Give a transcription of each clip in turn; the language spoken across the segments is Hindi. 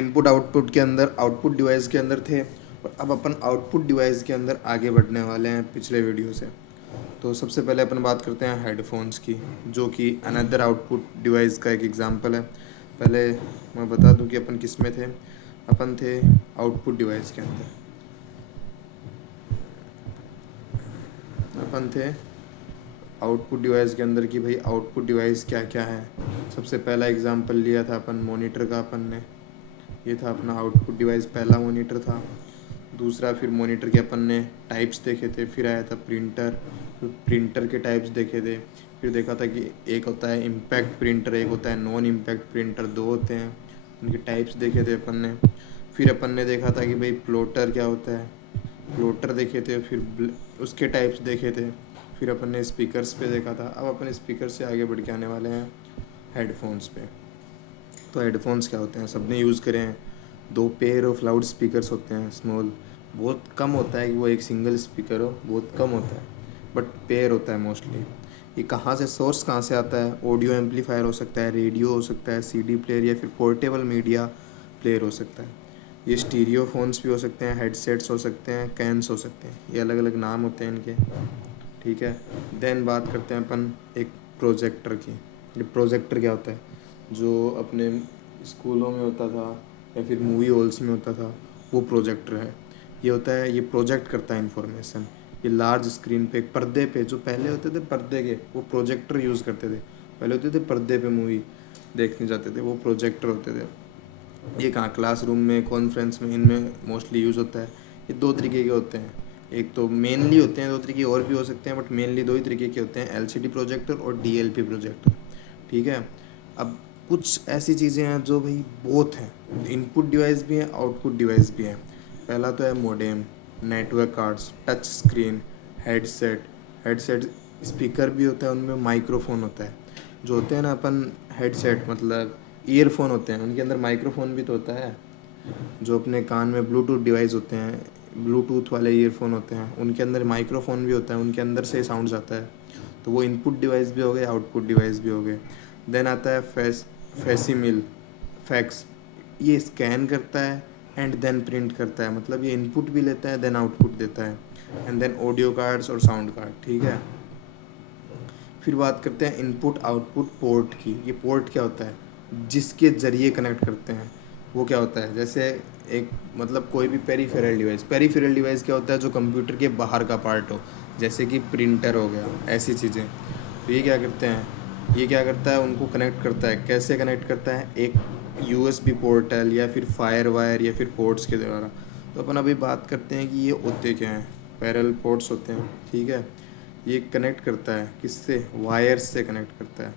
इनपुट आउटपुट के अंदर आउटपुट डिवाइस के अंदर थे, और अब अपन आउटपुट डिवाइस के अंदर आगे बढ़ने वाले हैं पिछले वीडियो से। तो सबसे पहले अपन बात करते हैं हेडफोन्स की, जो कि अनदर आउटपुट डिवाइस का एक एग्जांपल है। पहले मैं बता दूं कि अपन किस में थे। अपन थे आउटपुट डिवाइस के अंदर, अपन थे आउटपुट डिवाइस के अंदर कि भाई आउटपुट डिवाइस क्या क्या है। सबसे पहला एग्जांपल लिया था अपन मॉनिटर का, अपन ने ये था अपना आउटपुट डिवाइस, पहला मॉनिटर था। दूसरा फिर मॉनिटर के अपन ने टाइप्स देखे थे, फिर आया था प्रिंटर, फिर प्रिंटर के टाइप्स देखे थे। फिर देखा था कि एक होता है इम्पैक्ट प्रिंटर, एक होता है नॉन इम्पैक्ट प्रिंटर, दो होते हैं, उनके टाइप्स देखे थे अपन ने। फिर अपन ने देखा था कि भाई प्लॉटर क्या होता है, प्लॉटर देखे थे, फिर उसके टाइप्स देखे थे। फिर अपन ने स्पीकर्स पे देखा था। अब अपन स्पीकर से आगे बढ़ के आने वाले हैं हेडफोन्स पे। तो हेडफोन्स क्या होते हैं, सबने यूज़ करे हैं। दो पेयर ऑफ लाउड स्पीकर्स होते हैं, स्मॉल, बहुत कम होता है कि वो एक सिंगल स्पीकर हो, बहुत कम होता है, बट पेयर होता है मोस्टली। ये कहाँ से, सोर्स कहाँ से आता है, ऑडियो एम्पलीफायर हो सकता है, रेडियो हो सकता है, सीडी प्लेयर, या फिर पोर्टेबल मीडिया प्लेयर हो सकता है। ये स्टीरियो फोन्स भी हो सकते हैं, हेडसेट्स हो सकते हैं, कैन्स हो सकते हैं, ये अलग अलग नाम होते हैं इनके। ठीक है। देन बात करते हैं अपन एक प्रोजेक्टर की। ये प्रोजेक्टर क्या होता है, जो अपने स्कूलों में होता था या फिर मूवी हॉल्स में होता था, वो प्रोजेक्टर है। ये होता है, ये प्रोजेक्ट करता है इंफॉर्मेशन। ये लार्ज स्क्रीन पे, एक पर्दे पे, जो पहले होते थे पर्दे के, वो प्रोजेक्टर यूज़ करते थे। पहले होते थे पर्दे पे मूवी देखने जाते थे, वो प्रोजेक्टर होते थे। ये कहाँ, क्लासरूम में, कॉन्फ्रेंस में, इनमें मोस्टली यूज़ होता है। ये दो तरीके के होते हैं, एक तो मेनली होते हैं, दो तरीके और भी हो सकते हैं, बट मेनली दो ही तरीके के होते हैं, एलसीडी प्रोजेक्टर और डीएलपी प्रोजेक्टर। ठीक है। अब कुछ ऐसी चीज़ें हैं जो भाई बोथ हैं, इनपुट डिवाइस भी हैं, आउटपुट डिवाइस भी हैं। पहला तो है modem, network cards, touch screen, headset. Headset speaker भी होता है, उनमें माइक्रोफोन होता है। जो होते हैं ना अपन हेडसेट मतलब ईयरफोन होते हैं, उनके अंदर माइक्रोफोन भी तो होता है। जो अपने कान में ब्लूटूथ डिवाइस होते हैं, ब्लूटूथ वाले ईयरफोन होते हैं, उनके अंदर माइक्रोफोन भी होता है, उनके अंदर से साउंड आता है। तो वो इनपुट डिवाइस भी हो गए, आउटपुट डिवाइस भी हो गए। देन आता है फैसिमिल, फैक्स। ये स्कैन करता है एंड देन प्रिंट करता है, मतलब ये इनपुट भी लेता है देन आउटपुट देता है। एंड देन ऑडियो कार्ड्स और साउंड कार्ड। ठीक है। फिर बात करते हैं इनपुट आउटपुट पोर्ट की। ये पोर्ट क्या होता है, जिसके ज़रिए कनेक्ट करते हैं, वो क्या होता है, जैसे एक मतलब कोई भी पेरीफेरल डिवाइस, पेरीफेरल डिवाइस क्या होता है, जो कंप्यूटर के बाहर का पार्ट हो, जैसे कि प्रिंटर हो गया, ऐसी चीज़ें। तो ये क्या करते हैं, ये क्या करता है, उनको कनेक्ट करता है। कैसे कनेक्ट करता है, एक यूएसबी पोर्टल या फिर फायर वायर या फिर पोर्ट्स के द्वारा। तो अपन अभी बात करते हैं कि ये होते क्या हैं, पैरेलल पोर्ट्स होते हैं। ठीक है। ये कनेक्ट करता है किससे, वायर्स से कनेक्ट करता है।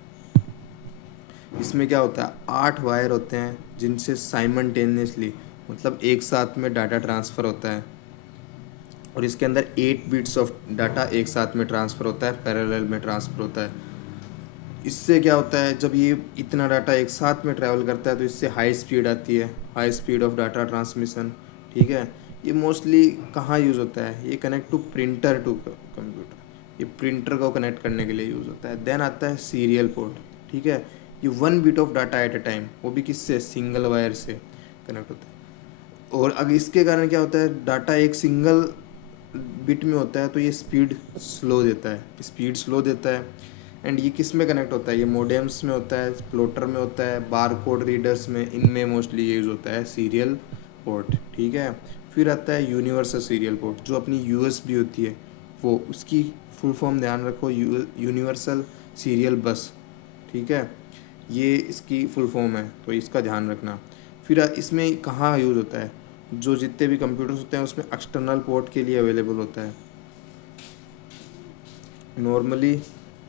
इसमें क्या होता है, 8 वायर होते हैं जिनसे साइमल्टेनियसली, मतलब एक साथ में डाटा ट्रांसफ़र होता है। और इसके अंदर 8 बिट्स ऑफ डाटा एक साथ में ट्रांसफ़र होता है, पैरेलल में ट्रांसफ़र होता है। इससे क्या होता है, जब ये इतना डाटा एक साथ में ट्रैवल करता है तो इससे हाई स्पीड आती है, high speed of data transmission. ठीक है। ये मोस्टली कहाँ यूज़ होता है, ये connect to printer to computer, ये प्रिंटर को कनेक्ट करने के लिए यूज़ होता है। देन आता है सीरियल पोर्ट। ठीक है। ये 1 bit of data at a time, वो भी किससे, सिंगल वायर से कनेक्ट होता है। और अगर इसके कारण क्या होता है, डाटा एक सिंगल बिट में होता है तो ये स्पीड स्लो देता है, स्पीड स्लो देता है। एंड ये किस में कनेक्ट होता है, ये मोडेम्स में होता है, प्लॉटर में होता है, बार कोड रीडर्स में, इनमें मोस्टली यूज़ होता है सीरियल पोर्ट। ठीक है। फिर आता है यूनिवर्सल सीरियल पोर्ट, जो अपनी यूएसबी होती है, वो उसकी फुल फॉर्म ध्यान रखो, यूनिवर्सल सीरियल बस। ठीक है। ये इसकी फुल फॉर्म है, तो इसका ध्यान रखना। फिर इसमें कहाँ यूज़ होता है, जो जितने भी कंप्यूटर्स होते हैं उसमें एक्सटर्नल पोर्ट के लिए अवेलेबल होता है। नॉर्मली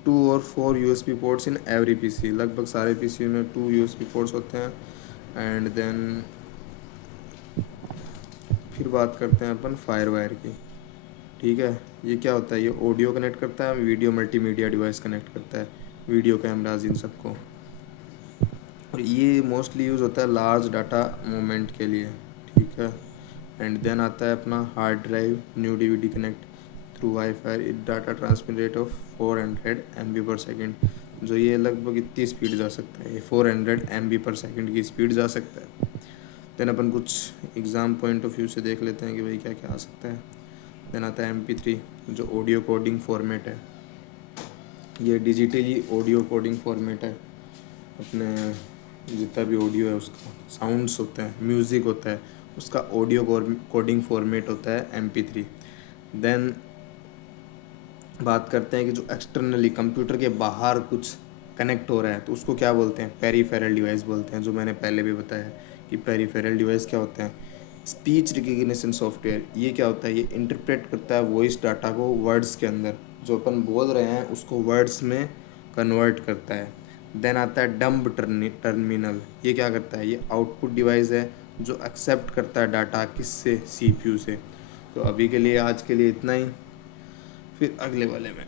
2 और 4 USB ports in every PC, लगभग सारे पीसी में 2 यूएसबी पोर्ट्स होते हैं। एंड देन फिर बात करते हैं अपन फायर वायर की। ठीक है। ये क्या होता है, ये ऑडियो कनेक्ट करता है, वीडियो मल्टीमीडिया डिवाइस कनेक्ट करता है, वीडियो कैमराज इन सबको। और ये मोस्टली यूज़ होता है लार्ज डाटा मूवमेंट के लिए। ठीक है। एंड देन आता है अपना hard drive, new DVD connect through wifi, data transmit rate of 400 MB पर सेकेंड, जो ये लगभग इतनी स्पीड जा सकता है, ये 400 MB पर सेकेंड की स्पीड जा सकता है। देन अपन कुछ एग्ज़ाम पॉइंट ऑफ व्यू से देख लेते हैं कि भाई क्या क्या आ सकता है। देन आता है MP3 जो ऑडियो कोडिंग फॉर्मेट है। ये डिजिटली ऑडियो कोडिंग फॉर्मेट है। अपने जितना भी ऑडियो है उसका साउंड्स होते हैं, म्यूज़िक होता है, उसका ऑडियो कोडिंग फॉर्मेट होता है MP3। देन बात करते हैं कि जो एक्सटर्नली कंप्यूटर के बाहर कुछ कनेक्ट हो रहा है तो उसको क्या बोलते हैं, पेरीफेरल डिवाइस बोलते हैं, जो मैंने पहले भी बताया कि पेरीफेरल डिवाइस क्या होते हैं। स्पीच रिकग्निशन सॉफ्टवेयर, ये क्या होता है, ये इंटरप्रेट करता है वॉइस डाटा को वर्ड्स के अंदर, जो अपन बोल रहे हैं उसको वर्ड्स में कन्वर्ट करता है। देन आता है डम्ब टर्मिनल, ये क्या करता है, ये आउटपुट डिवाइस है जो एक्सेप्ट करता है डाटा किससे, CPU से। तो अभी के लिए, आज के लिए इतना ही, फिर अगले वाले में